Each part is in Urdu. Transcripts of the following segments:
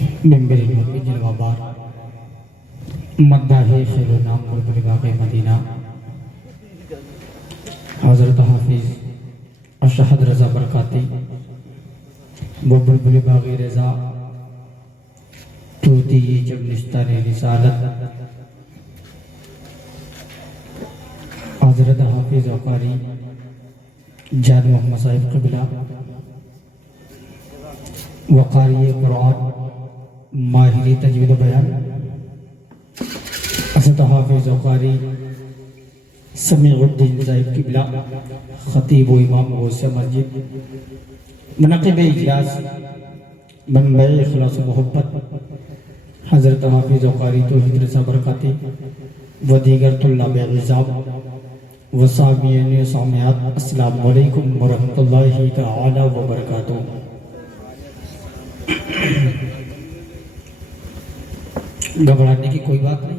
ممبر المحب جلوہ بار مداح خیر و نام بلبل باغ مدینہ حضرت حافظ اشہد رضا برکاتی وہ بلبل باغ رضا توتی جب نشتر رسالت حضرت حافظ وقاری جان محمد صاحب قبلہ وقاری قرآن ماہری تجوید و بیان حضرت حافظ وقاری سمیع الدین صاحب قبلہ خطیب و امام غوث مسجد منقب اجلاس منبع اخلاص و محبت حضرت حافظ وقاری توحید رضا برکاتی و دیگر طلاب اعزام و سامعین و سامعات السلام علیکم ورحمۃ اللہ تعالی وبرکاتہ۔ گھبرانے کی کوئی بات نہیں،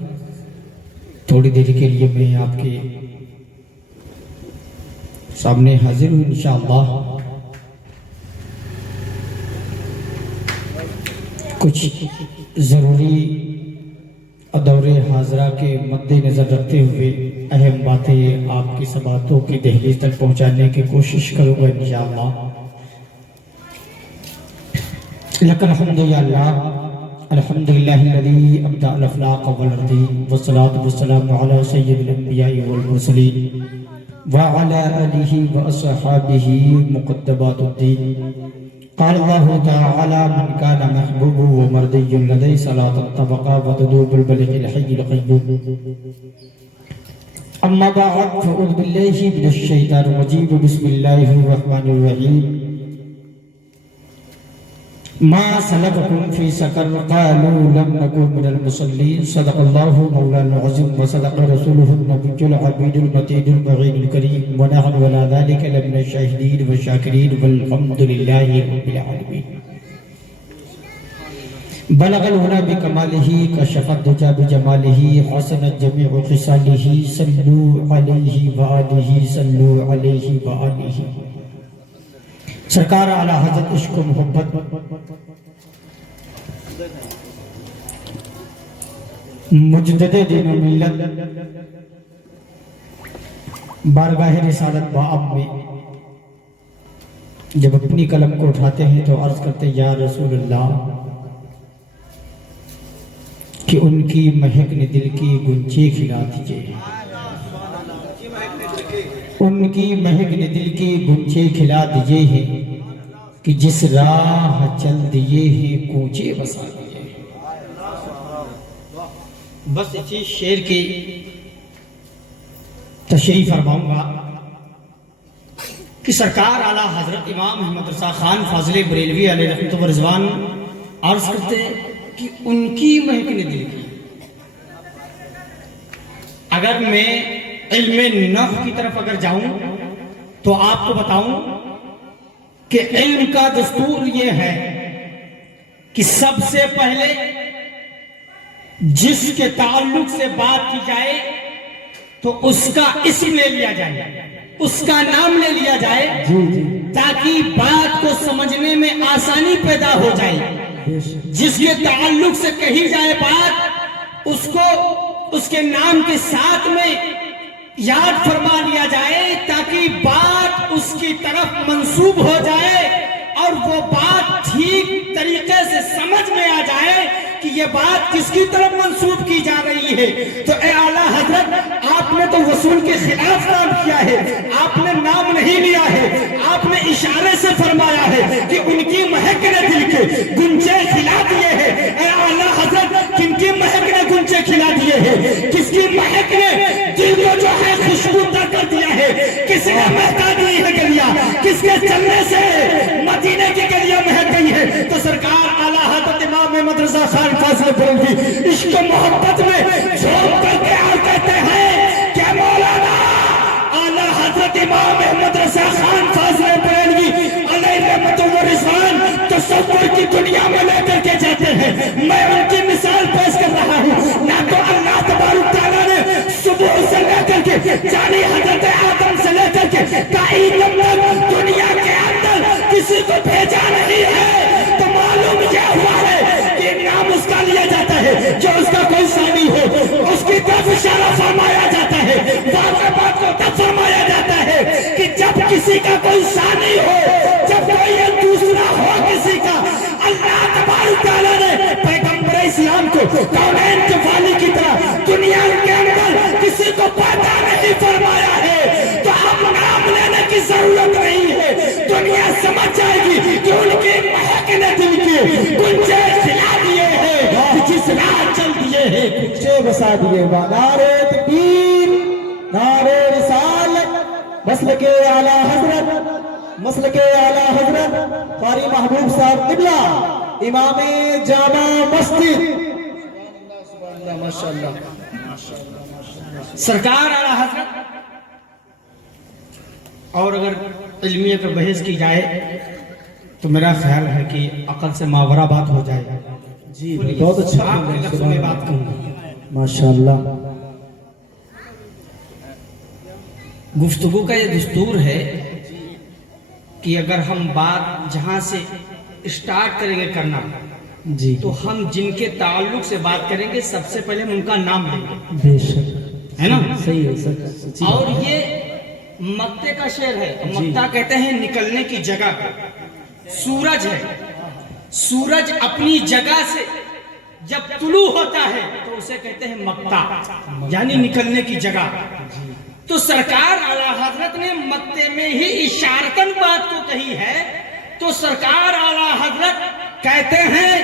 تھوڑی دیر کے لیے میں آپ کے سامنے حاضر ہوں انشاءاللہ۔ کچھ ضروری دور حاضرہ کے مد نظر رکھتے ہوئے اہم باتیں آپ کی سماعتوں کی دہلیز تک پہنچانے کی کوشش کروں گا انشاءاللہ۔ لک الحمد یا اللہ، الحمدللہ الذی ابدع الافلاق والارضین والصلاة والسلام علی سید الانبیاء والمرسلین وعلی آلہ واصحابہ مقدمات الدین۔ قال اللہ تعالی من کان محبوب ومردی لدی صلاة الطبقہ وتدوب البلغ الحی القیوم۔ اما بعد فاعوذ باللہ من الشیطان الرجیم بسم اللہ الرحمن الرحیم۔ ما سلککم فی سقر قالوا لم نکن من المصلین۔ صدق اللہ مولانا العظیم وصدق رسولہ النبی العبید المتین المعین الکریم ونحن ولا ذلک لمن الشاہدین والشاکرین والحمد للہ رب العالمین۔ بلغ العلا بکمالہ کشف الدجى بجمالہ حسنت جمیع خصالہ صلو علیہ وآلہ صلو علیہ وآلہ۔ سرکار اعلی حضرت عشق و محبت مجدد دین و ملت بارگاہ رسالت باب میں جب اپنی قلم کو اٹھاتے ہیں تو عرض کرتے یا رسول اللہ کہ ان کی مہک نے دل کی گنچے کھلا دیجئے، ان کی مہک نے دل کی گنچے کھلا دیے ہیں کہ جس راہ چل دیے ہیں کوچے بسا دیے ہیں۔ بس اسی شعر کی تشریح فرماؤں گا کہ سرکار اعلیٰ حضرت امام محمد رضا خان فاضل بریلوی علیہ رحمت و رضوان عرض کرتے ہیں کہ ان کی مہک نے دل کی۔ اگر میں علم نحو کی طرف اگر جاؤں تو آپ کو بتاؤں کہ علم کا دستور یہ ہے کہ سب سے پہلے جس کے تعلق سے بات کی جائے تو اس کا اسم لے لیا جائے، اس کا نام لے لیا جائے تاکہ بات کو سمجھنے میں آسانی پیدا ہو جائے۔ جس کے تعلق سے کہی جائے بات اس کو اس کے نام کے ساتھ میں یاد فرما لیا جائے تاکہ بات اس کی طرف منسوب ہو جائے اور وہ بات ٹھیک طریقے سے سمجھ میں آ جائے کہ یہ بات کس کی طرف منسوب کی جا رہی ہے۔ تو اے اعلیٰ حضرت آپ نے تو وصول کے خلاف نام کیا ہے، آپ نے نام نہیں لیا ہے، آپ نے اشارے سے فرمایا ہے کہ ان کی مہک نے دل کے گنچے کھلا دیے ہیں۔ اے اعلیٰ حضرت کن کی مہک نے گنچے کھلا دیے ہیں؟ کس کی مہک نے دل کو جو ہے خوشبودار کر دیا ہے؟ کس نے مہکا دی ہے گلیاں؟ کس کے چلنے سے مدینے کی گلیاں مہک گئی ہے؟ تو سرکار اعلیٰ حضرت امام محمد رضا خان فاضل بریلوی عشق و محبت میں جھوم کر کے اور کہتے ہیں کہ مولانا اعلیٰ حضرت امام محمد رضا خان فاضل بریلوی علیہ رحمت و رضوان تصور کی دنیا میں لے کر کے جاتے ہیں۔ میں ان کی مثال پیش کر رہا ہوں۔ نہ تو اللہ تبارک تعالیٰ نے صبح سے لے کر کے یعنی حضرت آدم سے لے کر کے قیامت تک دنیا کے اندر کسی کو بھیجا نہیں ہے، تو معلوم یہ ہوا ہے کہ دل کے گنجے کھلا دیے ہیں، جس رات چل دیے ہیں کچے بسا دیے با نعرے تکبیر نعرے رسالت مسلک اعلی حضرت مسلک اعلی حضرت قاری محبوب صاحب قبلہ امام جامع مسجد ماشاءاللہ سرکار اعلیٰ حضرت. اور اگر علمیہ پر بحث کی جائے تو میرا خیال ہے کہ عقل سے ماورا بات ہو جائے. جی بہت اچھا آپ کے لفظوں میں بات کہوں گا. ماشاءاللہ. گفتگو کا یہ دستور ہے کہ اگر ہم بات جہاں سے اسٹارٹ کریں گے کرنا جی تو ہم جن کے تعلق سے بات کریں گے سب سے پہلے ہم ان کا نام لیں گے، بے شک ہے نا؟ صحیح ہے سچی اور بات ہے. یہ مکتے کا شعر ہے. مکتا کہتے ہیں نکلنے کی جگہ کو. سورج ہے، سورج اپنی جگہ سے جب طلوع ہوتا ہے تو اسے کہتے ہیں مکتا، یعنی نکلنے کی جگہ. تو سرکار اعلیٰ حضرت نے مکتے میں ہی اشارتاً بات کو کہی ہے. تو سرکار اعلیٰ حضرت کہتے ہیں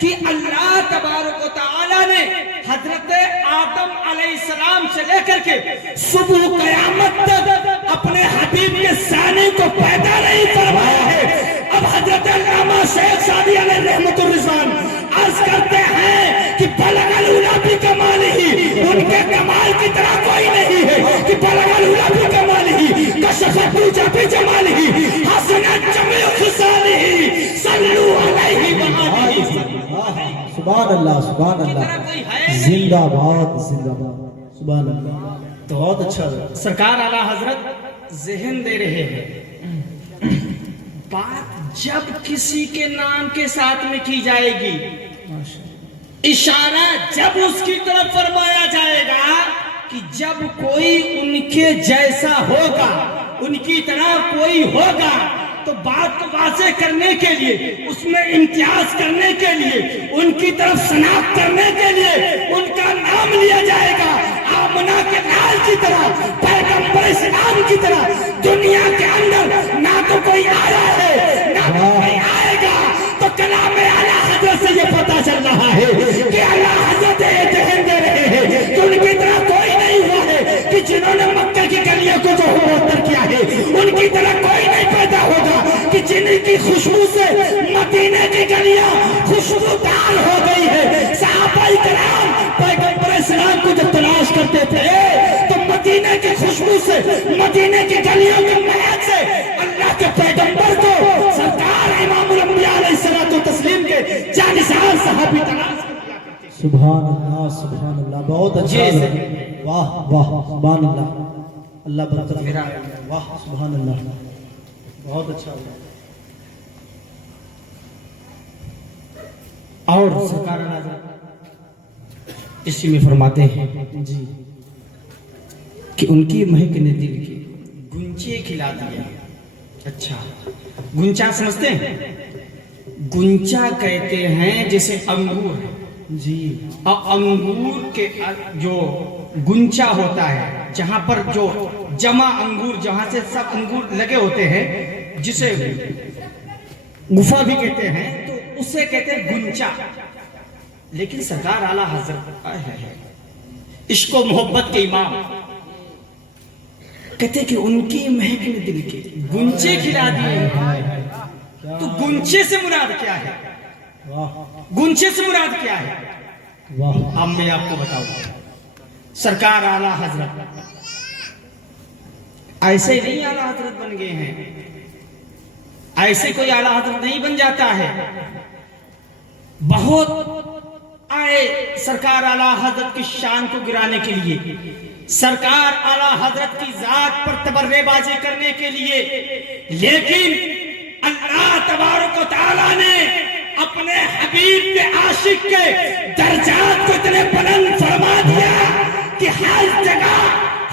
کہ اللہ تبارک و تعالی نے حضرت آدم علیہ السلام سے لے کر کے صبح قیامت تک اپنے حبیب کے ثانی کو پیدا نہیں فرمایا ہے. اب حضرت علامہ شیخ سعدی علیہ رحمت الرضوان عرض کرتے ہیں کہ بلغ العلا بکمالہ، ان کے کمال کی طرح کوئی نہیں ہے کہ بلغ العلا بکمالہ کشف الدجى بجمالہ حسنت جميع خصالہ صلوا علیہ وآلہ. سبحان اللہ سبحان اللہ زندہ باد زندہ باد سبحان اللہ. تو بہت اچھا سرکار اعلیٰ حضرت ذہن دے رہے ہیں بات جب کسی کے نام کے ساتھ میں کی جائے گی، اشارہ جب اس کی طرف فرمایا جائے گا کہ جب کوئی ان کے جیسا ہوگا، ان کی طرح کوئی ہوگا، تو بات کو واضح کرنے کے لیے، اس میں امتیاز کرنے کے لیے، ان کی طرف شناخت کرنے کے لیے ان کا نام لیا جائے گا. آمنہ کے لال کی طرح، پیغمبر اسلام کی طرح دنیا کے اندر نہ تو کوئی آیا ہے نہ کوئی آئے گا. تو کلام اعلیٰ حضرت سے یہ پتہ چل رہا ہے کہ اعلیٰ حضرت یہ ذہن دے رہے ہیں کہ ان کی طرح کوئی نہیں ہوا ہے کہ جنہوں نے مکہ کی گلیوں کو جو معطر کیا ہے، ان کی طرح کوئی نہیں پیدا ہوگا کہ جن کی خوشبو سے مدینے کی گلیاں خوشبودار ہو گئی ہے. صحابہ کرام پیغمبر اسلام کو جب تلاش کرتے تھے تو مدینے کی خوشبو سے، مدینے کی گلیوں کے مہک سے اللہ کے پیغمبر کو سرکار امام الانبیاء علیہ الصلوۃ والتسلیم کے جانشین صحابی تلاش کیا کرتے تھے. سبحان اللہ بہت اچھا. واہ واہ سبحان اللہ. اللہ برکت میرا واہ سبحان اللہ بہت اچھا. اور سرکار اعلیٰ حضرت اسی میں فرماتے ہیں جی کہ ان کی مہک نے دل کے گنچے کھلا دیا. اچھا گنچا سمجھتے ہیں؟ گنچا کہتے ہیں جیسے انگور ہے جی اور انگور کے جو گنچا ہوتا ہے جہاں پر جو جمع انگور، جہاں سے سب انگور لگے ہوتے ہیں، جسے گفا بھی کہتے ہیں، تو اسے کہتے ہیں گنچا. لیکن سرکار اعلیٰ حضرت عشق و محبت کے امام کہتے کہ ان کی مہک نے دل کے گنچے کھلا دیے. تو گنچے سے مراد کیا ہے؟ گنچے سے مراد کیا ہے؟ اب میں آپ کو بتاؤں. سرکار اعلیٰ حضرت ایسے نہیں اعلیٰ حضرت بن گئے ہیں، ایسے کوئی اعلیٰ حضرت نہیں بن جاتا ہے. بہت آئے سرکار اعلیٰ حضرت کی شان کو گرانے کے لیے، سرکار اعلیٰ حضرت کی ذات پر تبرے بازی کرنے کے لیے، لیکن اللہ تبارک و تعالیٰ نے اپنے حبیب کے عاشق کے درجات کو اتنے بلند فرما دیا کہ ہر جگہ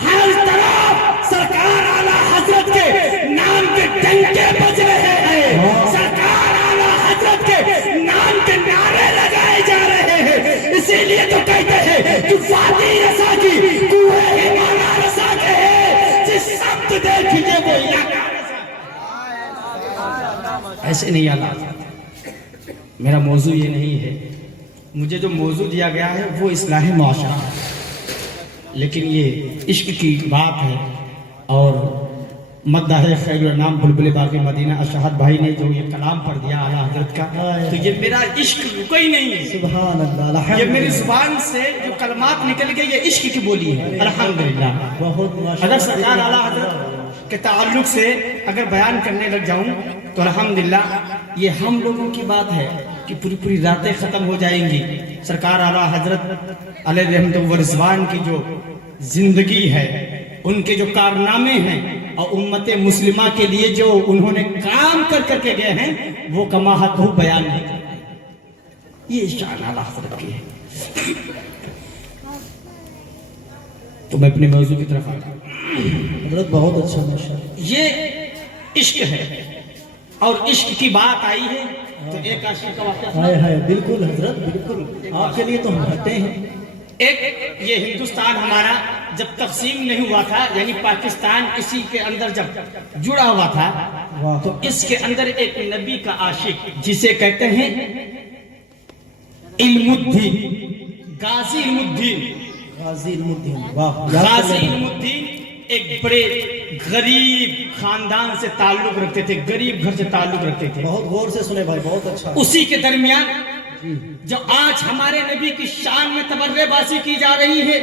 ہر طرف سرکار اعلیٰ حضرت کے نام کے ڈنکے بج رہے ہیں، سرکار اعلیٰ حضرت کے نام کے نعرے لگائے جا رہے ہیں. اسی لیے تو کہتے ہیں کہ وادی رسا کی کوہ ہمانا رسا کے ہے، جس سمت دیکھیے وہ علاقہ رسا. ایسے نہیں اعلیٰ حضرت میرا موضوع یہ نہیں ہے. مجھے جو موضوع دیا گیا ہے وہ اصلاح معاشرہ ہے، لیکن یہ عشق کی بات ہے. اور مدح خیر الانام بلبل باغ مدینہ اشہد بھائی نے جو یہ کلام پڑھ دیا اعلیٰ حضرت کا، تو یہ میرا عشق رکا ہی نہیں ہے. سبحان اللہ، یہ میری زبان سے جو کلمات نکل گئے یہ عشق کی بولی ہے. الحمدللہ. بہت اگر سرکار اعلیٰ حضرت کے تعلق سے اگر بیان کرنے لگ جاؤں تو الحمدللہ یہ ہم لوگوں کی بات ہے کہ پوری پوری راتیں ختم ہو جائیں گی. سرکار اعلیٰ حضرت علیہ رحمت و رضوان کی جو زندگی ہے، ان کے جو کارنامے ہیں اور امت مسلمہ کے لیے جو انہوں نے کام کر کے گئے ہیں وہ کما حق ہو بیان نہیں کرتے. یہ شان اعلیٰ حضرت کی ہے. تو میں اپنے موضوع کی طرف آتا ہوں. حضرت بہت اچھا ماشاءاللہ. یہ عشق ہے اور عشق کی بات آئی ہے تو ایک عاشق کا واقعہ. ہائے ہائے، بالکل حضرت بالکل، آپ کے لیے تو ہم ہٹے ہیں. ایک یہ ہندوستان ہمارا جب تقسیم نہیں ہوا تھا، یعنی پاکستان اسی کے اندر جب جڑا ہوا تھا، تو اس کے اندر ایک نبی کا عاشق جسے کہتے ہیں علم الدین، غازی علم الدین. غازی علم الدین، واہ. غازی علم الدین ایک بڑے غریب خاندان سے تعلق رکھتے تھے، غریب گھر سے تعلق رکھتے تھے. بہت غور سے سنے بھائی، بہت اچھا. اسی کے درمیان جو آج ہمارے نبی کی شان میں تبرے بازی کی جا رہی ہے،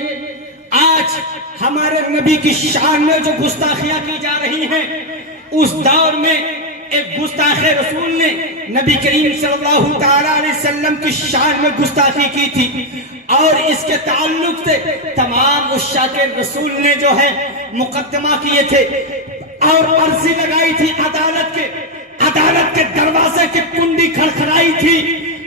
آج ہمارے نبی کی شان میں جو گستاخیاں کی جا رہی ہیں، اس دور میں ایک گستاخ رسول نے نبی کریم صلی اللہ تعالیٰ علیہ وسلم کی شان میں گستاخی کی تھی. اور اس کے تعلق سے تمام عشاق رسول نے جو ہے مقدمہ کیے تھے اور عرضی لگائی تھی عدالت کے دروازے کی کنڈی کھڑکھڑائی تھی.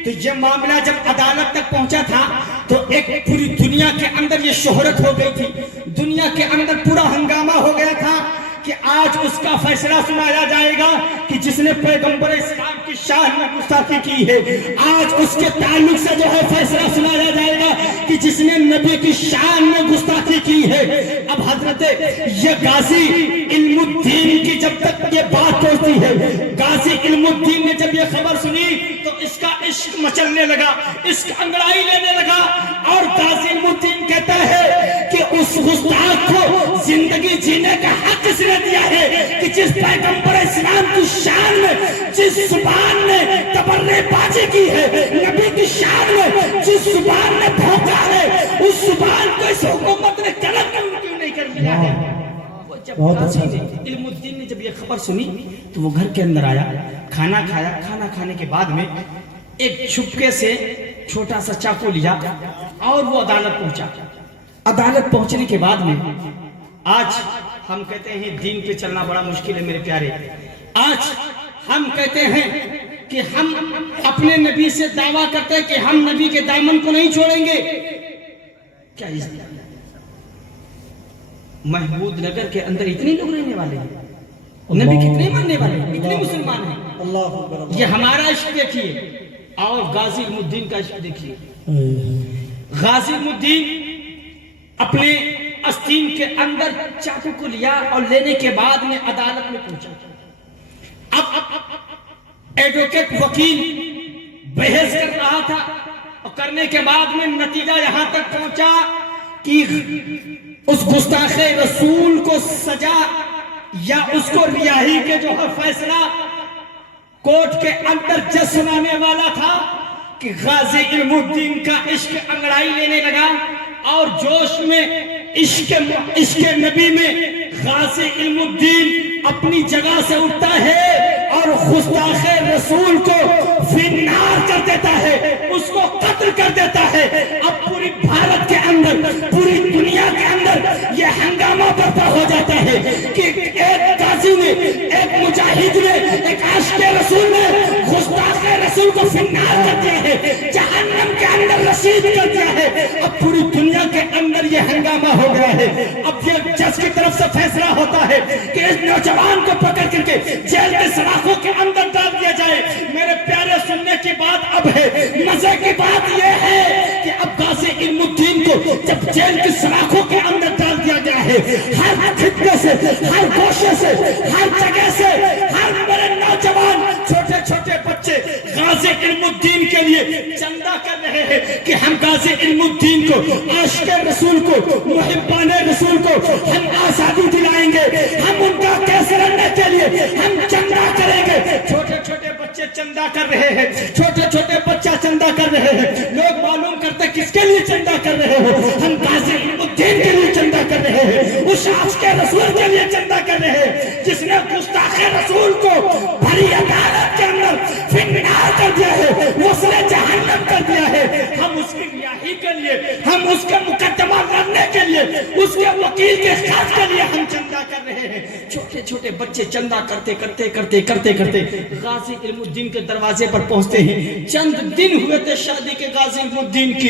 تو یہ معاملہ جب عدالت تک پہنچا تھا تو ایک پوری دنیا کے اندر یہ شہرت ہو گئی تھی، دنیا کے اندر پورا ہنگامہ ہو گیا تھا کہ آج اس کا فیصلہ سنایا جائے گا کہ جس نے پیغمبر اسلام کی شان میں گستاخی کی ہے. آج اس کے تعلق سے جو ہے فیصلہ سنایا جائے گا کہ جس نے نبی کی شان میں گستاخی کی ہے. اب حضرت یہ غازی علم الدین کی جب تک یہ بات پہنچتی ہے، غازی علم الدین نے جب یہ خبر سنی تو اس کا عشق مچلنے لگا، اس کا انگڑائی لینے لگا. اور غازی علم الدین کہتا ہے کہ اس گستاخ کو زندگی جینے کا حق اس نے دیا ہے کہ جس پیغمبر اسلام کی شان میں جس زبان نے تبرے بازی کی ہے، نبی کی شان میں جس زبان نے بھونکا ہے، اس زبان کو اس حکومت نے قلم کیوں نہیں کر دیا ہے. علم الدین نے جب یہ خبر سنی تو وہ گھر کے اندر آیا، کھانا کھایا. کھانا کھانے کے بعد میں ایک چھپکے سے چھوٹا سا چاقو لیا اور وہ عدالت پہنچا. عدالت پہنچنے کے بعد میں آج ہم کہتے ہیں دین پہ چلنا بڑا مشکل ہے میرے پیارے. آج ہم کہتے ہیں کہ ہم اپنے نبی سے دعویٰ کرتے ہیں کہ ہم نبی کے دامن کو نہیں چھوڑیں گے. کیا محمود نگر کے اندر اتنے لوگ رہنے والے ہیں، نبی کتنے ماننے والے ہیں، اتنے مسلمان ہیں. اللہ یہ ہمارا عشق دیکھیے اور غازی علم الدین کا عشق دیکھیے. غازی علم الدین اپنے استین کے اندر چاقو کو لیا اور لینے کے بعد میں عدالت میں پہنچا. اب ایڈوکیٹ وکیل بحث کر رہا تھا اور کرنے کے بعد میں نتیجہ یہاں تک پہنچا کہ اس گستاخ رسول کو سزا یا اس کو رہائی کے جو ہے فیصلہ کورٹ کے اندر جج سنانے والا تھا کہ غازی علم الدین کا عشق انگڑائی لینے لگا اور جوش میں عشق نبی میں غازی علم الدین اپنی جگہ سے اٹھتا ہے اور گستاخ رسول کو فنار کر دیتا ہے، اس کو قتل کر دیتا ہے. اب پوری بھارت کے اندر، پوری دنیا کے اندر یہ ہنگامہ برپا ہو جاتا ہے کہ ایک غازی نے، ایک مجاہد نے، ایک عاشق رسول نے گستاخ رسول کو فنار کر دیا ہے، جہنم کے اندر رسید کر دیا ہے. اب پوری دنیا کے اندر یہ ہنگامہ ہو گیا ہے. اب یہ جج کی طرف سے فیصلہ ہوتا ہے کہ اس نوجوان کو پکڑ کر کے جیل کے سلاخوں کے اندر ڈال دیا جائے. میرے پیارے سننے کی بات اب ہے، مزے کی بات یہ ہے کہ اب غازی علم الدین کو جب جیل کی سلاخوں کے اندر ڈال دیا گیا ہے، ہر خطے سے، ہر گوشے سے، ہر جگہ سے، ہر بڑے نوجوان، چھوٹے چھوٹے بچے غازی علم الدین کے لیے چندہ کر رہے ہیں کہ ہم غازی علم الدین کو، عاشق رسول کو، محبان رسول کو ہم آزادی دلائیں گے، ہم ان کا کیس لڑنے کے لیے ہم چندہ کریں گے۔ چھوٹے چھوٹے بچے چندہ کر رہے ہیں، چھوٹے چھوٹے بچہ چندہ کر رہے ہیں۔ لوگ معلوم کرتے کس کے لیے چندہ کر رہے ہو؟ ہم غازی علم الدین کے لیے چندہ کر رہے ہیں، اس عاشق رسول کے لیے چندہ کر رہے ہیں جس نے گستاخ رسول کو بھری عدالت کے اندر فنار کر دیا ہے، غسل جہنم کر دیا ہے۔ ہم اس کی ریائی کے لیے، ہم اس کے مقدمہ لڑنے کے لیے، اس کے وکیل کے خرچ کے لیے ہم چندہ کر رہے ہیں۔ چھوٹے چھوٹے بچے چندہ کرتے کرتے کرتے کرتے کرتے غازی علم الدین کے دروازے پر پہنچتے ہیں۔ چند دن ہوئے تھے شادی کے غازی علم الدین کی،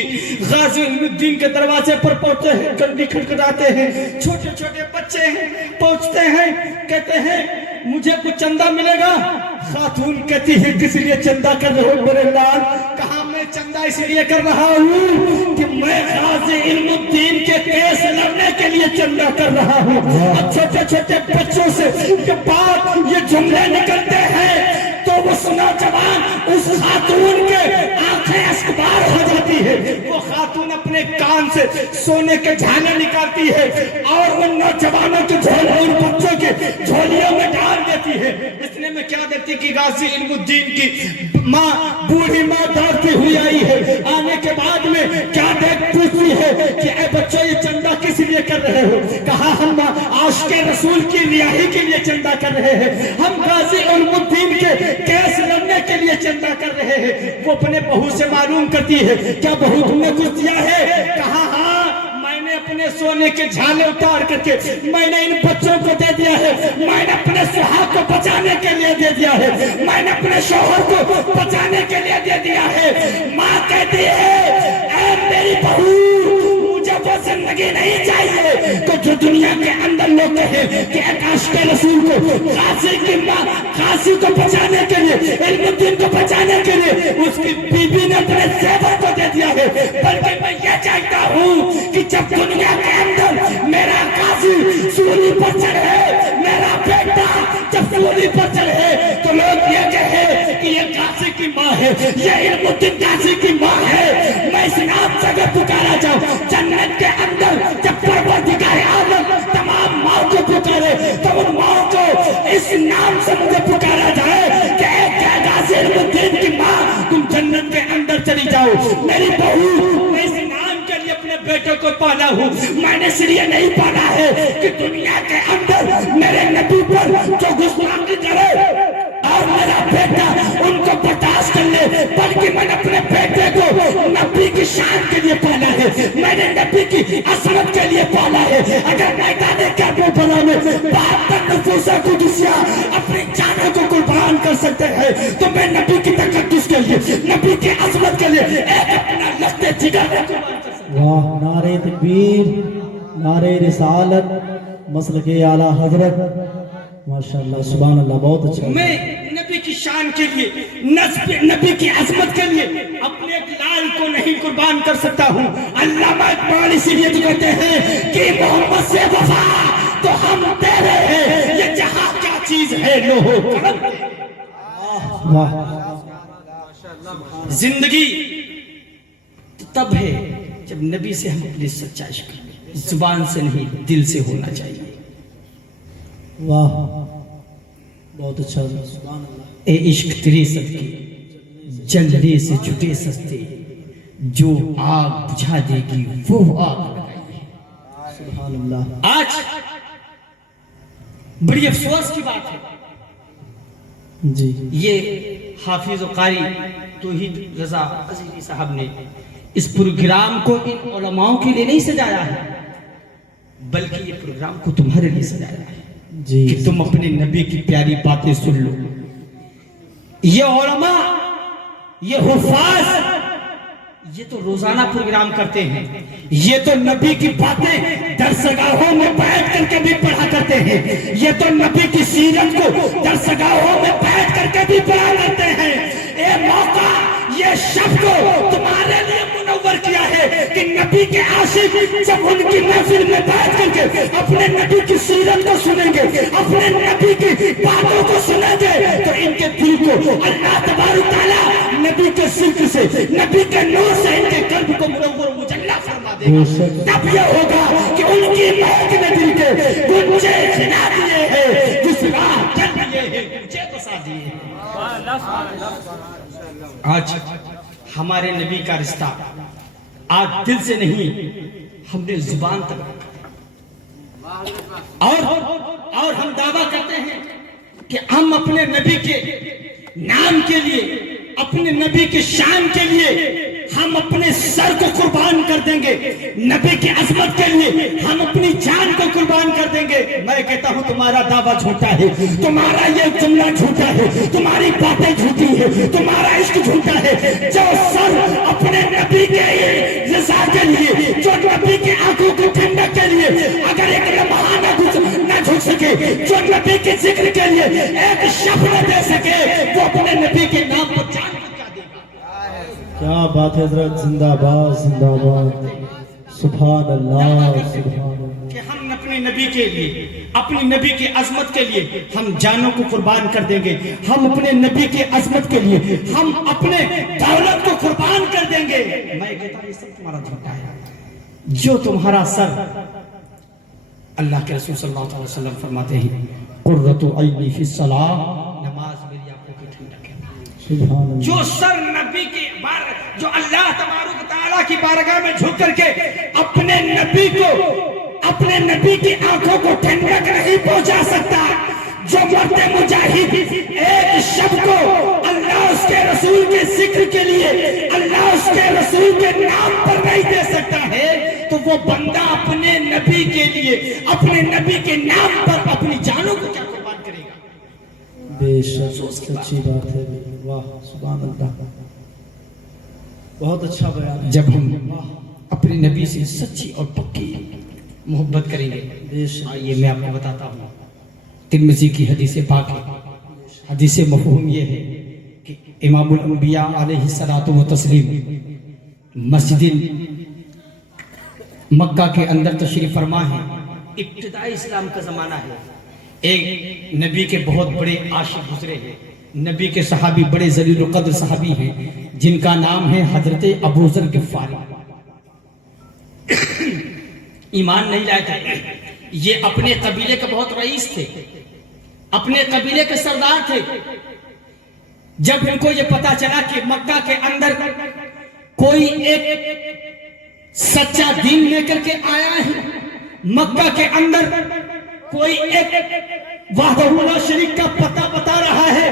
غازی علم الدین کے دروازے پر پہنچتے ہیں، گھنٹی کھٹکھٹاتے ہیں، چھوٹے چھوٹے بچے ہیں، پہنچتے ہیں، کہتے ہیں مجھے کچھ چندہ ملے گا؟ خاتون کہتی ہے کس لیے چندہ کر رہے ہو میرے لال؟ کہا میں چندہ اس لیے کر رہا ہوں کہ میں غازی علم الدین کے کیس لڑنے کے لیے چندہ کر رہا ہوں۔ اور چھوٹے چھوٹے بچوں سے یہ بات، یہ جملے نکلتے ہیں تو وہ نوجوان اس خاتون کے آنکھیں اشکبار ہو جاتی ہے۔ وہ خاتون اپنے کان سے سونے کے جھانے نکالتی ہے اور ان نوجوانوں کے جھولے، ان بچوں کے جھولیوں میں ڈال دیتی ہے۔ اتنے میں کیا دیکھتی کہ غازی علم الدین کی ماں، بوڑھی ماں دوڑتی ہوئی آئی ہے۔ آنے کے بعد میں کیا دیکھ پوچھتی ہے کہ اے بچوں یہ چندہ کس لیے کر رہے ہو؟ کہا ہم عاشق رسول کی رہائی کے لیے چندہ کر رہے ہیں، ہم غازی علم الدین کے کیس لڑنے کے لیے چندہ کر رہے ہیں۔ وہ اپنے بہو سے معلوم کرتی ہے کیا بہو تم نے کچھ دیا ہے؟ کہا ہاں میں نے اپنے سونے کے جھالے اتار کر کے میں نے ان بچوں کو دے دیا ہے، میں نے اپنے سہاگ کو بچانے کے لیے دے دیا ہے، میں نے اپنے شوہر کو بچانے کے لیے دے دیا ہے۔ ماں کہتی ہے اے میری بہو مجھے وہ زندگی نہیں چاہیے تو جو دنیا کے اندر لوگ کہیں کہ ایک عاشق رسول کو، غازی کی ماں غازی کو بچانے کے لیے، علم الدین کو بچانے کے لیے اس کی بیوی نے اپنے زیور کو دے دیا ہے، بلکہ میں یہ چاہتا ہوں کہ جب دنیا کے اندر میرا غازی سولی پر چڑھے، میرا بیٹا جب سولی پر چڑھے تو لوگ یہ کہیں کہ یہ غازی کی ماں ہے، یہ علم الدین غازی کی ماں ہے۔ میں اس نام سے اگر پکارا جاؤں جنت کے اندر، جب پروردگار عالم تمام ماں کو پکارے تو ان ماں کو اس نام سے مجھے پکارا جائے کہ اے غازی علم الدین کی ماں تم جنت کے اندر چلی جاؤ۔ میری بہو میں اس نام کے لیے اپنے بیٹے کو پالا ہوں، میں نے اس لیے نہیں پالا ہے کہ دنیا کے اندر میرے نبی پر جو گستاخی کرے اور میرا بیٹا ان کو برداشت کر لے، بلکہ میں نے اپنے بیٹے کو نبی کی شان کے لیے پالا ہے، میں نے نبی کی عظمت کے لیے پالا ہے۔ اگر میدان کربلا میں 72 نفوس قدسیہ اپنی جانوں کو قربان کر سکتے ہیں تو میں نبی کی تقدس کے لیے، نبی کی عظمت کے لیے ایک اپنا لخت جگر قربان کر سکتا ہوں۔ واہ، نعرہ تکبیر، نعرہ رسالت، مسلک اعلیٰ حضرت، ماشاءاللہ سبحان اللہ، بہت اچھا۔ میں نبی کی شان کے لیے، نبی کی عظمت کے لیے اپنے ایک لال کو نہیں قربان کر سکتا ہوں۔ علامہ اقبال اسی لیے تو کہتے ہیں کہ محمد سے وفا تو ہم تیرے ہیں، یہ جہاں کیا چیز ہے لوہو قلم۔ واہ، زندگی تب ہے جب نبی سے ہم اپنی سچائی کریں، زبان سے نہیں دل سے ہونا چاہیے۔ واہ، بہت اچھا، سبحان اللہ۔ اے عشق تیری صدقے جلنے سے چھٹے سستے، جو آگ بجھا دے گی وہ آگ لگائیے۔ سبحان اللہ۔ آج بڑی افسوس کی بات ہے، جی یہ حافظ و قاری توحید رضا عزیزی صاحب نے اس پروگرام کو ان علماؤں کے لیے نہیں سجایا ہے، بلکہ یہ پروگرام کو تمہارے لیے سجایا ہے جی، کہ تم اپنے نبی کی پیاری باتیں سن لو۔ یہ علماء، یہ حفاظ، یہ تو روزانہ پروگرام کرتے ہیں، یہ تو نبی کی باتیں درسگاہوں میں بیٹھ کر کے بھی پڑھا کرتے ہیں، یہ تو نبی کی سیرت کو درسگاہوں میں بیٹھ کر کے بھی پڑھا کرتے ہیں۔ اے موقع یہ شب کو تمہارے لیے منور کیا ہے کہ نبی کے عاشق جب ان کی محفل میں بیٹھ کر کے اپنے نبی کی سیرت کو سنیں گے، اپنے نبی کی باتوں کو سنیں گے، تو ان کے دل کو اللہ تبارک تعالیٰ نبی کے صدق سے، نبی کے نور سے ان کے قلب کو منور مجلہ فرما دے گا۔ تب یہ ہوگا کہ ان کی مہک نے دل کے گنجے کھلا دیے ہیں، جس راہ چل دیے ہیں گنجے بسا دیے ہیں۔ آج ہمارے نبی کا رشتہ آج دل سے نہیں، ہم نے زبان تک رکھا، اور ہم دعویٰ کرتے ہیں کہ ہم اپنے نبی کے نام کے لیے، اپنے نبی کی شان کے لیے ہم اپنے سر کو قربان کر دیں گے، نبی کی عظمت کے لیے ہم اپنی جان کو قربان کر دیں گے۔ میں کہتا ہوں تمہارا دعویٰ جھوٹا ہے، تمہارا یہ جملہ جھوٹا ہے، تمہاری باتیں جھوٹی ہے، تمہارا عشق جھوٹا ہے۔ جو سر اپنے نبی کے رضا کے لیے، جو نبی کی آنکھوں کو ٹھنڈک کے لیے اگر ایک لمحہ نہ جھک سکے، جو نبی کے ذکر کے لیے ایک شب نہ دے سکے، وہ اپنے نبی کے نام پر جان کو کیا دے گا؟ کیا بات ہے حضرت، زندہ باد زندہ باد، سبحان اللہ سبحان اللہ۔ کہ ہم اپنے نبی کے لیے، اپنی نبی کی عظمت کے لیے ہم جانوں کو قربان کر دیں گے، ہم اپنے نبی کی عظمت کے لیے ہم اپنے دولت کو قربان کر دیں گے۔ میں کہتا ہوں یہ سب تمہارا جھوٹا ہے۔ جو تمہارا سر، اللہ کے رسول صلی اللہ علیہ وسلم فرماتے ہیں قرۃ عینی فی الصلاۃ، نماز میری آنکھوں کی ٹھنڈک ہے۔ سبحان اللہ۔ جو سر نبی کی جو اللہ تبارک و تعالیٰ کی بارگاہ میں جھک کر کے اپنے نبی کو، اپنے نبی کی آنکھوں کو ٹھنڈک نہیں پہنچا سکتا، جو مرد مجاہد ایک شب کو اللہ اس کے رسول کے ذکر کے لیے، اللہ اس کے رسول کے نام پر نہیں دے سکتا ہے، تو وہ بندہ اپنے نبی کے لیے، اپنے نبی کے نام پر اپنی جانوں کو کیا قربان کرے گا؟ بے شک سچی بات ہے، واہ سبحان اللہ، بہت اچھا بیان ہے۔ جب ہم اپنے نبی سے سچی اور پکی محبت کریں گے، بے شک آئیے میں آپ کو بتاتا ہوں، ترمذی کی حدیث پاک ہے، حدیث مفہوم یہ ہے کہ امام الانبیاء علیہ الصلوۃ والتسلیم مسجد مکہ کے اندر تشریف فرما ہے۔ ابتدائی اسلام کا زمانہ ہے، ایک نبی کے بہت بڑے عاشق گزرے ہیں، نبی کے صحابی بڑے ذلیل القدر صحابی ہیں، جن کا نام ہے حضرت ابو ذر غفاری۔ ایمان نہیں لائے تھے، یہ اپنے قبیلے کے بہت رئیس تھے، اپنے قبیلے کے سردار تھے۔ جب ان کو یہ پتا چلا کہ مکہ کے اندر کوئی ایک سچا دین لے کر کے آیا ہے، مکہ کے اندر کوئی ایک وحدہ لا شریک کا پتہ بتا رہا ہے،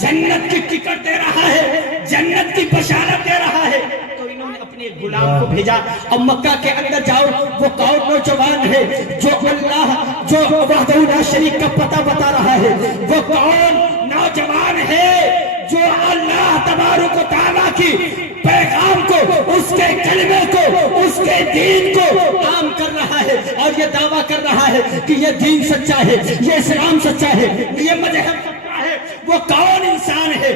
جنت کی ٹکٹ دے رہا ہے، جنت کی بشارت دے رہا ہے، تو انہوں نے اپنے غلام کو بھیجا اور مکہ کے اندر جاؤ، وہ کون نوجوان ہے جو اللہ، جو وحدہ لا شریک کا پتہ بتا رہا ہے، وہ کون نوجوان ہے جو اللہ تبارک و تعالیٰ کی پیغام کو، اس کے کلمے کو، اس کے دین کو عام کر رہا ہے اور یہ دعویٰ کر رہا ہے کہ یہ دین سچا ہے، یہ اسلام سچا ہے، یہ مذہب سچا ہے، وہ کون انسان ہے؟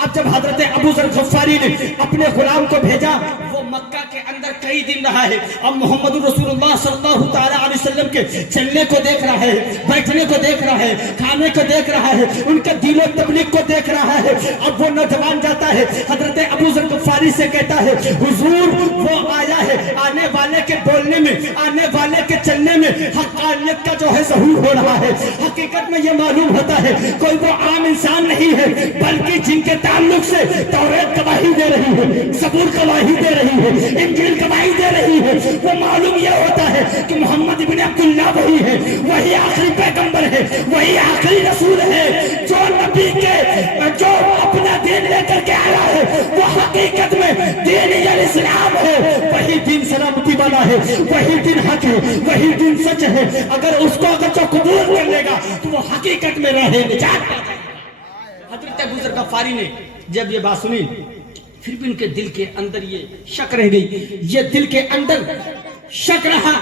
اب جب حضرت ابو ذر غفاری نے اپنے غلام کو بھیجا، وہ مکہ کے اندر کئی دن رہا ہے، اب محمد رسول اللہ صلی اللہ تعالیٰ علیہ وسلم کے چلنے کو دیکھ رہا ہے، بیٹھنے کو دیکھ رہا ہے، کھانے کو دیکھ رہا ہے، ان کا دین و تبلیغ کو دیکھ رہا ہے۔ اب وہ نوجوان جاتا ہے، حضرت ابو ذر غفاری سے کہتا ہے حضور وہ آیا ہے، آنے والے کے بولنے میں، آنے والے کے چلنے میں حقانیت کا جو ہے ظہور ہو رہا ہے، حقیقت میں یہ معلوم ہوتا ہے کوئی وہ عام انسان نہیں ہے، بلکہ جن کے تعلق سے توریت گواہی دے رہی ہے، زبور گواہی دے رہی ہے، انجیل گواہی دے رہی ہے، وہ معلوم یہ ہوتا ہے کہ محمد ابن عبداللہ وہی ہے، وہی آخری پیغمبر ہے، وہی آخری رسول ہے، جو نبی کے، جو اپنا دین لے کر کے آیا ہے، وہ حقیقت میں دین اسلام ہے، وہی دین سلامتی والا ہے، وہی دین حق ہے، وہی دین سچ ہے۔ اگر اس کو اگر جو قبول کر لے گا تو وہ حقیقت میں رہے نجات پا جائے گا۔ حضرت ابو ذر غفاری نے جب یہ بات سنی، پھر بھی ان کے دل کے اندر یہ شک رہ گئی، یہ دل کے اندر شک رہا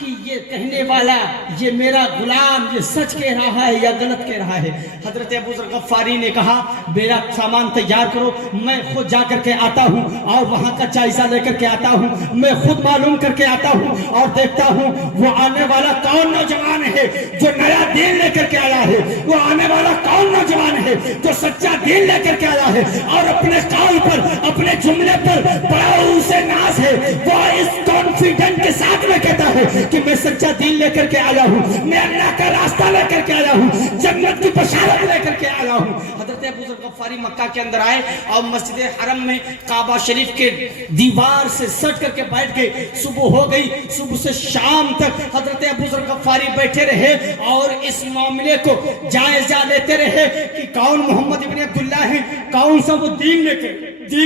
کہ یہ کہنے والا یہ میرا غلام یہ سچ کہہ رہا ہے یا غلط کہہ رہا ہے. حضرت ابو ذر غفاری نے کہا میرا سامان تیار کرو, میں خود جا کر کے آتا ہوں اور وہاں کا جائزہ لے کر کے آتا ہوں, میں خود معلوم کر کے آتا ہوں اور دیکھتا ہوں وہ آنے والا کون نوجوان ہے جو نیا دین لے کر کے آیا ہے, وہ آنے والا کون نوجوان ہے جو سچا دین لے کر کے آیا ہے اور اپنے قول پر اپنے جملے پر بڑا اسے ناز ہے. وہ اس کانفیڈنٹ کے ساتھ میں کہتا ہے کہ میں سچا دین لے کر کے آیا ہوں, میں اللہ کا راستہ لے کر کے آیا ہوں, جنت کی بشارت لے کر کے آیا ہوں. حضرت ابو ذر غفاری مکہ کے اندر آئے اور مسجد حرم میں کعبہ شریف کے دیوار سے سٹ کر کے بیٹھ گئے. صبح ہو گئی, صبح سے شام تک حضرت ابو ذر غفاری بیٹھے رہے اور اس معاملے کو جائزہ لیتے رہے کہ کون محمد ابن عبداللہ ہیں, کون سا وہ دین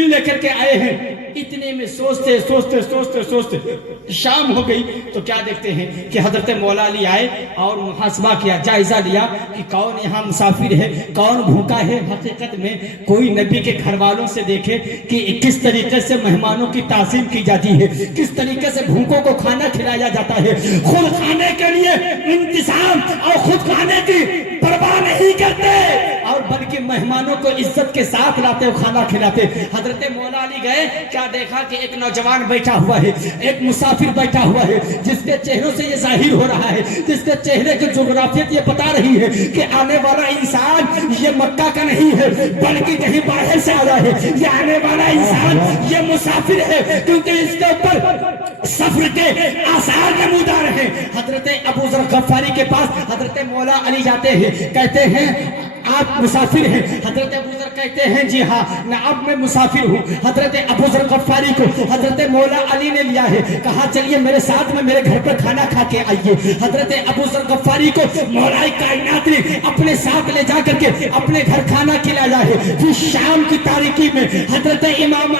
لے کر کے آئے ہیں. اتنے میں سوچتے شام ہو گئی تو کیا دیکھتے ہیں کہ حضرت مولا علی آئے اور محاسبہ کیا, جائزہ لیا کہ کون یہاں مسافر ہے, کون بھوکا ہے. حقیقت میں کوئی نبی کے گھر والوں سے دیکھے کہ کس طریقے سے مہمانوں کی تعظیم کی جاتی ہے, کس طریقے سے بھوکوں کو کھانا کھلایا جاتا ہے, خود کھانے کے لیے انتظام اور خود کھانے کی پرواہ نہیں کرتے اور بلکہ مہمانوں کو عزت کے ساتھ لاتے اور کھانا کھلاتے. حضرت مولا علی گئے, کیا دیکھا کہ ایک نوجوان بیٹھا ہوا ہے, ایک مسافر بیٹھا ہوا ہے جس کے چہروں سے یہ ظاہر ہو رہا ہے, جس کے چہرے کی جغرافیت یہ بتا رہی ہے کہ آنے والا انسان یہ مکہ کا نہیں ہے بلکہ کہیں باہر سے آیا ہے. یہ آنے والا انسان یہ مسافر ہے کیونکہ اس کے اوپر سفر کے آثار نمودار ہیں. حضرت ابو ذر غفاری کے پاس حضرت مولا علی جاتے ہیں, کہتے ہیں آپ مسافر ہیں. حضرت ابو ذر کہتے ہیں جی ہاں اب میں مسافر ہوں. حضرت ابو ذر غفاری کو حضرت مولا علی نے لیا ہے, کہا چلیے میرے ساتھ میں میرے گھر پر کھانا کھا کے آئیے. حضرت ابو ذر غفاری کو مولا کائنات نے اپنے ساتھ لے جا کر کے اپنے گھر کھانا کھلایا ہے. پھر شام کی تاریکی میں حضرت امام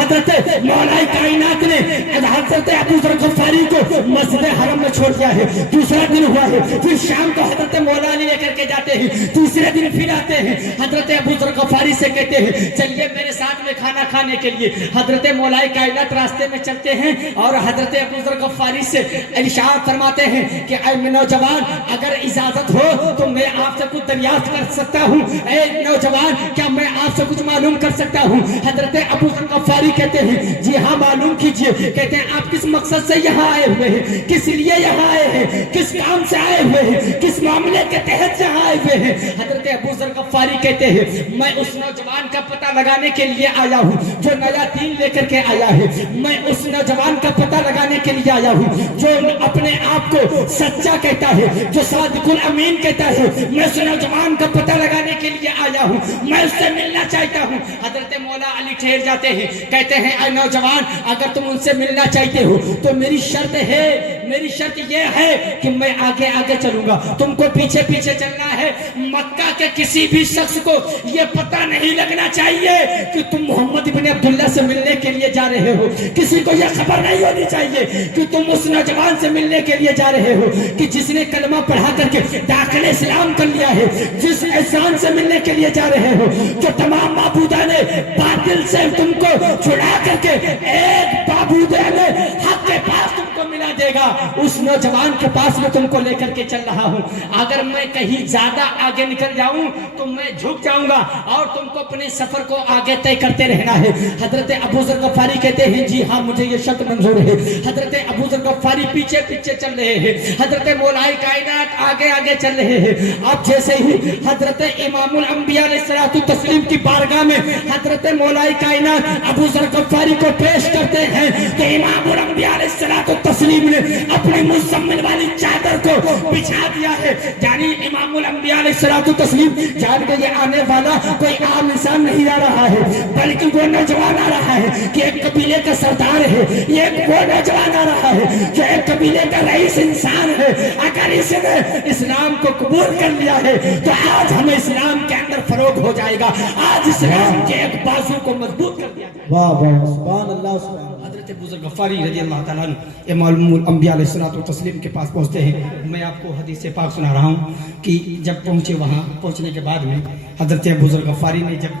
حضرت مولا کائنات نے حضرت ابو ذر غفاری کو مسجد حرم میں چھوڑ دیا ہے. دوسرا دن ہوا ہے, پھر شام کو حضرت مولا علی لے کر کے جاتے ہیں. تیسرے دن پھر آتے ہیں, حضرت ابو ذر غفاری سے کہتے ہیں چلیے میرے ساتھ میں کھانا کھانے کے لیے. حضرت مولا کائنات راستے میں چلتے ہیں اور حضرت ابو ذر غفاری سے ارشاد فرماتے ہیں کہ اے نوجوان اگر اجازت ہو تو میں آپ سے کچھ دریافت کر سکتا ہوں. اے نوجوان کیا میں آپ سے کچھ معلوم کر سکتا ہوں؟ حضرت ابو ذر غفاری کہتے ہیں جی ہاں معلوم کیجئے. کہتے ہیں آپ کس مقصد سے یہاں آئے ہوئے ہیں, کس لیے یہاں آئے ہیں, کس کام سے آئے ہوئے ہیں, کس معاملے کے تحت یہاں آئے ہوئے ہیں؟ حضرت ابو ذر غفاری کہتے ہیں میں اس نوجوان کا پتہ لگانے کے لیے آیا ہوں جو نیا دین لے کر کے آیا ہے. میں اس نوجوان کا پتہ لگانے کے لیے آیا ہوں جو اپنے آپ کو سچا کہتا ہے, جو صادق الامین کہتا ہے. میں اس نوجوان کا پتہ لگانے کے لیے آیا ہوں, میں اس سے ملنا چاہتا ہوں. حضرت مولا علی ٹھہر جاتے ہیں, کہتے ہیں اے نوجوان اگر تم ان سے ملنا چاہتے ہو تو میری شرط ہے, میری شرط یہ ہے کہ میں آگے آگے چلوں گا, تم کو پیچھے پیچھے چلنا ہے. مکہ کے کسی بھی شخص کو یہ پتہ نہیں لگنا چاہیے کہ تم محمد ابن عبداللہ سے ملنے کے لیے جا رہے ہو. کسی کو یہ خبر نہیں ہونی چاہیے کہ تم اس نوجوان سے ملنے کے لیے جا رہے ہو کہ جس نے کلمہ پڑھا کر کے داخل اسلام کر لیا ہے, جس انسان سے ملنے کے لیے جا رہے ہو جو تمام معبودان باطل سے تم کو چھڑا کر کے ایک معبود حق کے پاس تم کو ملا دے گا. اس نوجوان کے پاس میں تم کو لے کر کے چل رہا ہوں. اگر میں کہیں زیادہ آگے نکل جاؤں تو میں جھک جاؤں گا اور تم کو اپنے سفر کو آگے طے کرتے رہنا ہے. حضرت ابو ذر غفاری کہتے ہیں جی ہاں مجھے یہ شرط منظور ہے. حضرت ابو ذر غفاری پیچھے پیچھے چل رہے ہیں, حضرت مولا کائنات آگے آگے چل رہے ہیں. اب جیسے ہی حضرت امام الانبیاء علیہ الصلوۃ والتسلیم کی بارگاہ میں حضرت مولا کائنات ابو ذر غفاری کو پیش کرتے ہیں کہ امام الانبیاء علیہ الصلوۃ والتسلیم نے اپنی مزمل والی چادر کو بچھا دیا ہے. یعنی امام الانبیاء علیہ الصلوۃ والتسلیم جان کے یہ آنے والا کوئی عام انسان نہیں آ رہا ہے بلکہ وہ نوجوان آ رہا ہے کہ ایک قبیلے کا سردار ہے. یہ وہ نوجوان آ رہا ہے جو ایک قبیلے کا رئیس انسان ہے. اگر اس نے اسلام کو قبول کر لیا ہے تو آج ہمیں اسلام کے اندر فروغ ہو جائے گا, آج اسلام کے ایک بازو کو مضبوط کر دیا جائے گا. واہ واہ سبحان اللہ سبحان اللہ. حضرت ابو ذر غفاری رضی اللہ تعالیٰ عنہ امام الانبیاء علیہ الصلوۃ والتسلیم کے پاس پہنچتے ہیں. میں آپ کو حدیث پاک سنا رہا ہوں کہ جب پہنچے وہاں پہنچنے کے بعد میں حضرت ابو ذر غفاری نے جب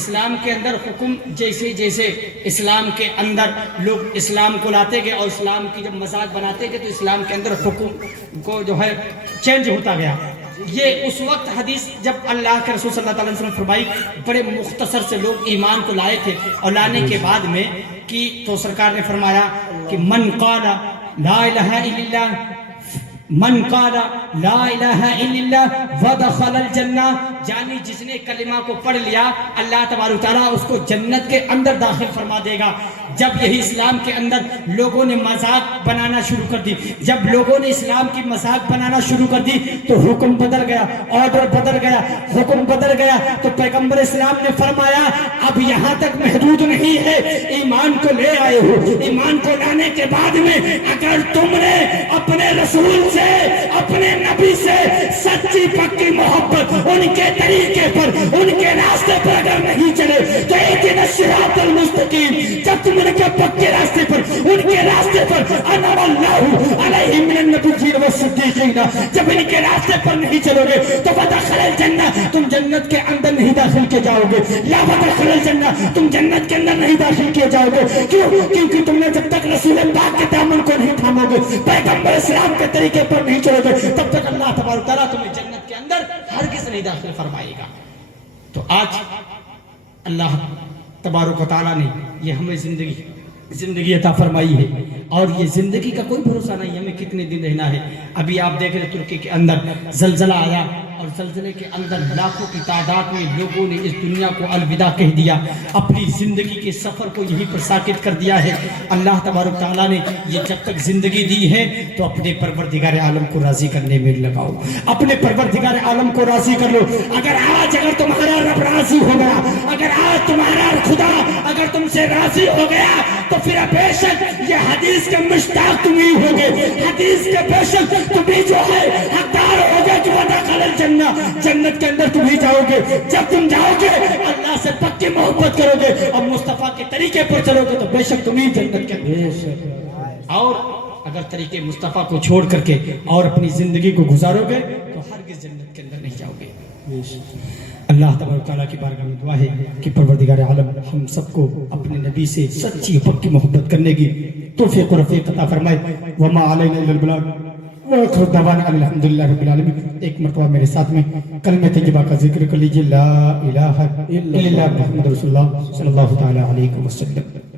اسلام کے اندر حکم جیسے جیسے اسلام کے اندر لوگ اسلام کو لاتے گئے اور اسلام کی جب مذاق بناتے گئے تو اسلام کے اندر حکم کو جو ہے چینج ہوتا گیا. یہ اس وقت حدیث جب اللہ کے رسول صلی اللہ علیہ وسلم نے فرمائی بڑے مختصر سے لوگ ایمان کو لائے تھے اور لانے کے بعد میں کی تو سرکار نے فرمایا کہ من قال لا الہ الا اللہ من قال لا الہ الا اللہ ودخل الجنہ یعنی جس نے کلمہ کو پڑھ لیا اللہ تبارک تعالیٰ اس کو جنت کے اندر داخل فرما دے گا. جب یہی اسلام کے اندر لوگوں نے مذاق بنانا شروع کر دی, جب لوگوں نے اسلام کی مذاق بنانا شروع کر دی تو حکم بدل گیا, آرڈر بدل گیا, حکم بدل گیا. تو پیغمبر اسلام نے فرمایا اب یہاں تک محدود نہیں ہے, ایمان کو لے آئے ہو, ایمان کو لانے کے بعد میں اگر تم نے اپنے رسول سے اپنے نبی سے سچی پکی محبت ان کے طریقے پر ان کے راستے پر اگر نہیں چلے تو ایک صراط المستقیم جب تم ان کے پکے راستے پر ان کے راستے پر انعم اللہ علیہم من النبیین والصدیقین جب ان کے راستے پر نہیں چلو گے تو ودخل الجنہ تم جنت کے اندر نہیں داخل کیے جاؤ گے. لا ودخل الجنہ تم جنت کے اندر نہیں داخل کیے جاؤ گے. کیوں؟ کیونکہ تم نے جب تک رسول پاک کے دامن کو نہیں تھامو گے, پیغمبر اسلام کے طریقے پر نہیں چلو گے, تب تک اللہ تبارک تعالیٰ تمہیں جنت کے اندر ہرگز نہیں داخل فرمائے گا. تو آج اللہ تبارک و تعالیٰ نے یہ ہمیں زندگی عطا فرمائی ہے اور یہ زندگی کا کوئی بھروسہ نہیں ہمیں کتنے دن رہنا ہے. ابھی آپ دیکھ رہے ترکی کے اندر زلزلہ آیا اور زلزلے کے اندر لاکھوں کی تعداد میں لوگوں نے اس دنیا کو الوداع کہہ دیا, اپنی زندگی کے سفر کو یہیں پر ساکت کر دیا ہے. اللہ تبارک تعالیٰ نے یہ جب تک زندگی دی ہے تو اپنے پروردگار عالم کو راضی کرنے میں لگاؤ, اپنے پروردگار عالم کو راضی کر لو. اگر تمہارا رب راضی ہو گیا, اگر آج تمہارا خدا اگر تم سے راضی ہو گیا تو پھر بے شک یہ حدیث کے مشتاق تم ہی ہوگے, حدیث کے بے شک تم ہی جو ہے حقدار ہوگے کہ ودخل الجنہ جنت کے اندر تم ہی جاؤ گے. جب تم جاؤ گے اللہ سے پکی محبت کرو گے اور مصطفیٰ کے طریقے پر چلو گے تو بے شک تم ہی جنت کے اندر. اور اگر طریقے مصطفیٰ کو چھوڑ کر کے اور اپنی زندگی کو گزارو گے تو ہرگز جنت کے اندر نہیں جاؤ گے. اللہ تبارک تعالیٰ کی بارگاہ میں دعا ہے کہ پروردگار عالم ہم سب کو اپنے نبی سے سچی پکی محبت کرنے کی توفیق و رفیق عطا فرمائے. وما علینا الا البلاغ وآخر دعوانا الحمدللہ رب العالمین. ایک مرتبہ میرے ساتھ میں کلمہ طیبہ کا ذکر کر لیجیے, لا الہ الا اللہ محمد رسول اللہ صلی اللہ تعالی علیہ وسلم.